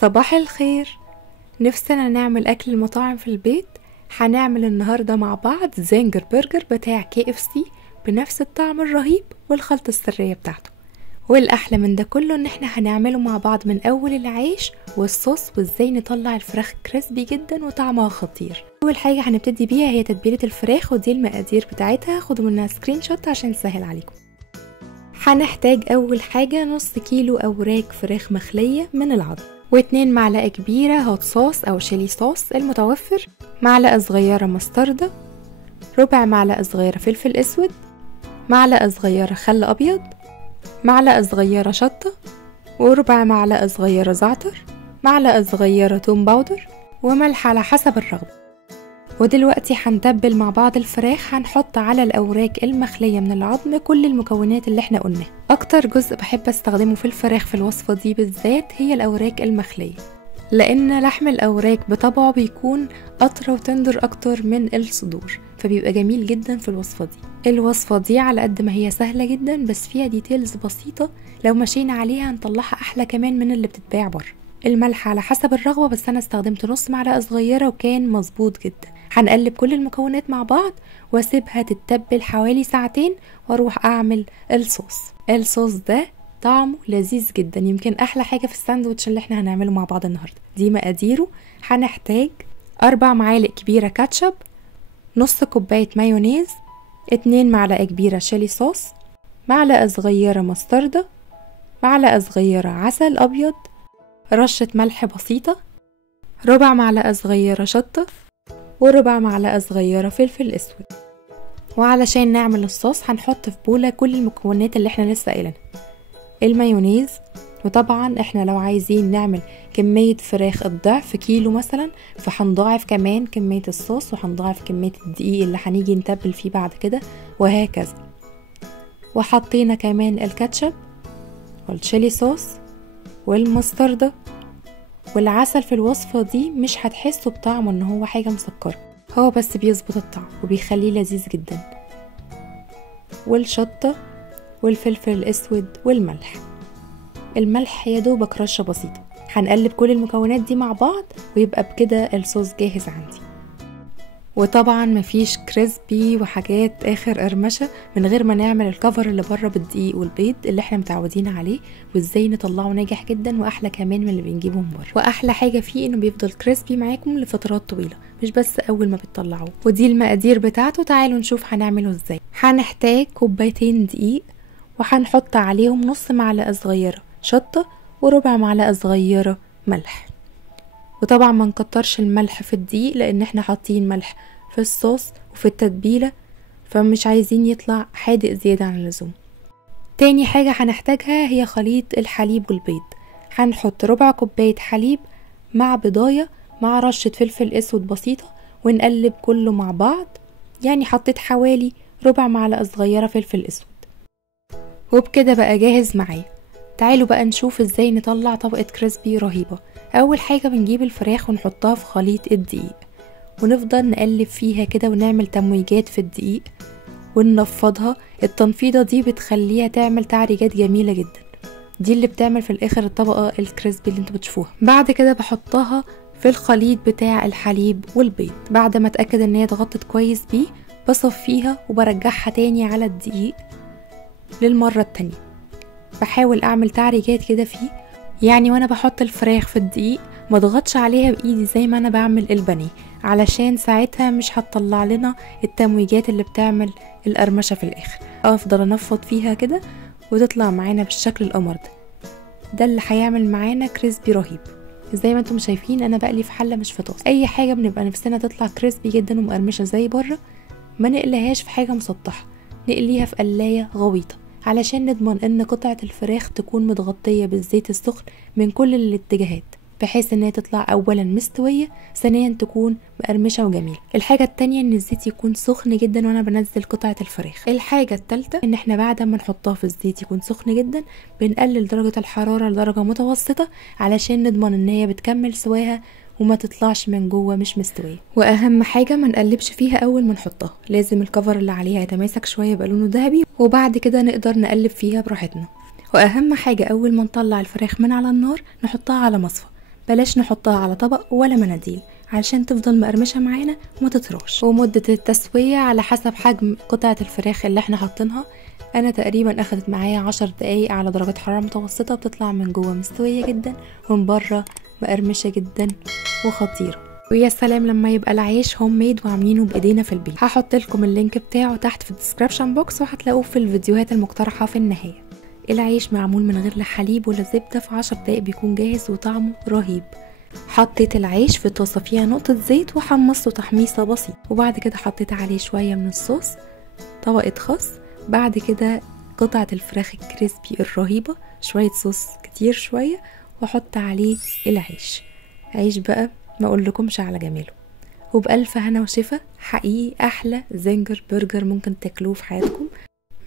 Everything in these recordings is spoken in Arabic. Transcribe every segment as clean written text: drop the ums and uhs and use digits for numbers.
صباح الخير. نفسنا نعمل اكل المطاعم في البيت. هنعمل النهارده مع بعض زنجر برجر بتاع KFC بنفس الطعم الرهيب والخلطة السرية بتاعته. والاحلى من ده كله ان احنا هنعمله مع بعض من اول العيش والصوص وازاي نطلع الفراخ كريسبي جدا وطعمها خطير. اول حاجة هنبتدي بيها هي تتبيلة الفراخ، ودي المقادير بتاعتها، خدوا منها سكرين شوت عشان تسهل عليكم. هنحتاج اول حاجة نص كيلو اوراق فراخ مخلية من العظم، و2 معلقة كبيرة هوت صوص او شيلي صوص المتوفر، معلقة صغيرة مستردة، ربع معلقة صغيرة فلفل اسود، معلقة صغيرة خل ابيض، معلقة صغيرة شطة، وربع معلقة صغيرة زعتر، معلقة صغيرة توم باودر، وملح على حسب الرغبة. ودلوقتي هنتبل مع بعض الفراخ. هنحط على الأوراق المخلية من العظم كل المكونات اللي احنا قلناها. أكتر جزء بحب استخدمه في الفراخ في الوصفة دي بالذات هي الأوراق المخلية، لأن لحم الأوراق بطبعه بيكون أطرى وتندر أكتر من الصدور، فبيبقى جميل جدا في الوصفة دي. الوصفة دي على قد ما هي سهلة جدا بس فيها ديتيلز بسيطة لو مشينا عليها هنطلعها أحلى كمان من اللي بتتباع بره. الملح على حسب الرغبة، بس أنا استخدمت نص معلقة صغيرة وكان مظبوط جدا. هنقلب كل المكونات مع بعض واسيبها تتبل حوالي ساعتين واروح اعمل الصوص ده طعمه لذيذ جدا، يمكن احلى حاجة في الساندوتش اللي احنا هنعمله مع بعض النهاردة. دي مقاديره. هنحتاج 4 معالق كبيرة كاتشب، نص كوباية مايونيز، 2 معلقة كبيرة شيلي صوص، معلقة صغيرة مستردة، معلقة صغيرة عسل ابيض، رشة ملح بسيطة، ربع معلقة صغيرة شطة، وربع معلقة صغيرة فلفل اسود. وعلشان نعمل الصوص هنحط في بولة كل المكونات اللي احنا لسه قايلينها. المايونيز، وطبعا احنا لو عايزين نعمل كمية فراخ الضعف كيلو مثلا فهنضاعف كمان كمية الصوص، وهنضاعف كمية الدقيق اللي هنيجي نتبل فيه بعد كده، وهكذا. وحطينا كمان الكاتشب والشيلي صوص والمستردة والعسل. في الوصفة دي مش هتحسوا بطعمه ان هو حاجة مسكرة، هو بس بيظبط الطعم وبيخليه لذيذ جدا. والشطة والفلفل الاسود والملح. الملح يا دوبك رشة بسيطة. هنقلب كل المكونات دي مع بعض ويبقى بكده الصوص جاهز عندي. وطبعا مفيش كريسبي وحاجات اخر قرمشه من غير ما نعمل الكفر اللي بره بالدقيق والبيض اللي احنا متعودين عليه، وازاي نطلعه ناجح جدا واحلى كمان من اللي بنجيبه من بره. واحلى حاجه فيه انه بيفضل كريسبي معاكم لفترات طويله، مش بس اول ما بتطلعوه. ودي المقادير بتاعته. تعالوا نشوف هنعمله ازاي. هنحتاج كوبايتين دقيق، وهنحط عليهم نص معلقه صغيره شطه وربع معلقه صغيره ملح. وطبعا ما نكترش الملح في الدقيق لان احنا حاطين ملح في الصوص وفي التتبيلة، فمش عايزين يطلع حادق زيادة عن اللزوم. تاني حاجة هنحتاجها هي خليط الحليب والبيض. هنحط ربع كوباية حليب مع بيضاية مع رشة فلفل اسود بسيطة ونقلب كله مع بعض. يعني حطيت حوالي ربع معلقة صغيرة فلفل اسود، وبكده بقى جاهز معايا. تعالوا بقى نشوف ازاي نطلع طبقة كريسبي رهيبة. اول حاجة بنجيب الفراخ ونحطها في خليط الدقيق ونفضل نقلب فيها كده ونعمل تمويجات في الدقيق وننفضها. التنفيضة دي بتخليها تعمل تعريجات جميلة جدا، دي اللي بتعمل في الاخر الطبقة الكريسبي اللي انتوا بتشوفوها. بعد كده بحطها في الخليط بتاع الحليب والبيض. بعد ما اتأكد ان هي اتغطت كويس بيه بصفيها وبرجعها تاني على الدقيق للمرة التانية. بحاول اعمل تعريجات كده فيه، يعني وانا بحط الفراخ في الدقيق ما ضغطش عليها بايدي زي ما انا بعمل البانيه، علشان ساعتها مش هتطلع لنا التمويجات اللي بتعمل القرمشه في الاخر. افضل انفض فيها كده وتطلع معانا بالشكل القمر ده اللي هيعمل معانا كريسبي رهيب. زي ما انتم شايفين انا بقلي في حله مش في طاسه. اي حاجه بنبقى نفسنا تطلع كريسبي جدا ومقرمشه زي بره ما نقليهاش في حاجه مسطحه، نقليها في قلايه غويطه علشان نضمن ان قطعة الفراخ تكون متغطية بالزيت السخن من كل الاتجاهات، بحيث انها تطلع اولا مستوية، ثانيا تكون مقرمشة وجميلة. الحاجة التانية ان الزيت يكون سخن جدا وانا بنزل قطعة الفراخ. الحاجة التالتة ان احنا بعد ما نحطها في الزيت يكون سخن جدا بنقلل درجة الحرارة لدرجة متوسطة علشان نضمن ان هي بتكمل سواها وما تطلعش من جوه مش مستويه. واهم حاجه ما نقلبش فيها اول ما نحطها، لازم الكفر اللي عليها يتماسك شويه يبقى لونه ذهبي، وبعد كده نقدر نقلب فيها براحتنا. واهم حاجه اول ما نطلع الفراخ من على النار نحطها على مصفى، بلاش نحطها على طبق ولا مناديل علشان تفضل مقرمشة معانا وما تطراش. ومدة التسوية على حسب حجم قطعة الفراخ اللي احنا حاطينها. انا تقريبا اخدت معايا 10 دقايق على درجة حرارة متوسطة، بتطلع من جوه مستوية جدا ومن بره مقرمشة جدا وخطيرة. ويا سلام لما يبقى العيش هوم ميد وعاملينه بايدينا في البيت. هحط لكم اللينك بتاعه تحت في الديسكريبشن بوكس، وهتلاقوه في الفيديوهات المقترحة في النهاية. العيش معمول من غير لا حليب ولا زبدة، في 10 دقايق بيكون جاهز وطعمه رهيب. حطيت العيش في طاسة فيها نقطة زيت وحمصته تحميصة بسيط، وبعد كده حطيت عليه شوية من الصوص، طبقة خس، بعد كده قطعة الفراخ الكريسبي الرهيبة، شوية صوص كتير شوية، واحط عليه العيش. عيش بقى ما اقول لكمش على جماله. وبألف هنا وشفا، حقيقي احلى زنجر برجر ممكن تاكلوه في حياتكم،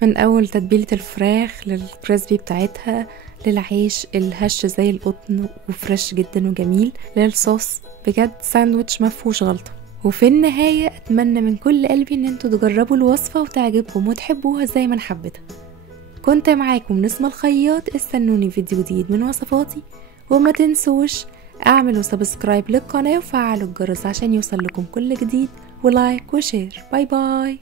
من اول تتبيلة الفراخ للكريسبي بتاعتها للعيش الهش زي القطن وفريش جدا وجميل للصوص. بجد ساندويتش مفهوش غلطة. وفي النهاية اتمنى من كل قلبي ان انتوا تجربوا الوصفة وتعجبكم وتحبوها زي ما انا حبيتها. كنت معاكم نسمة الخياط، استنوني فيديو جديد من وصفاتي، وما تنسوش اعملوا سبسكرايب للقناة وفعلوا الجرس عشان يوصل لكم كل جديد، ولايك وشير. باي باي.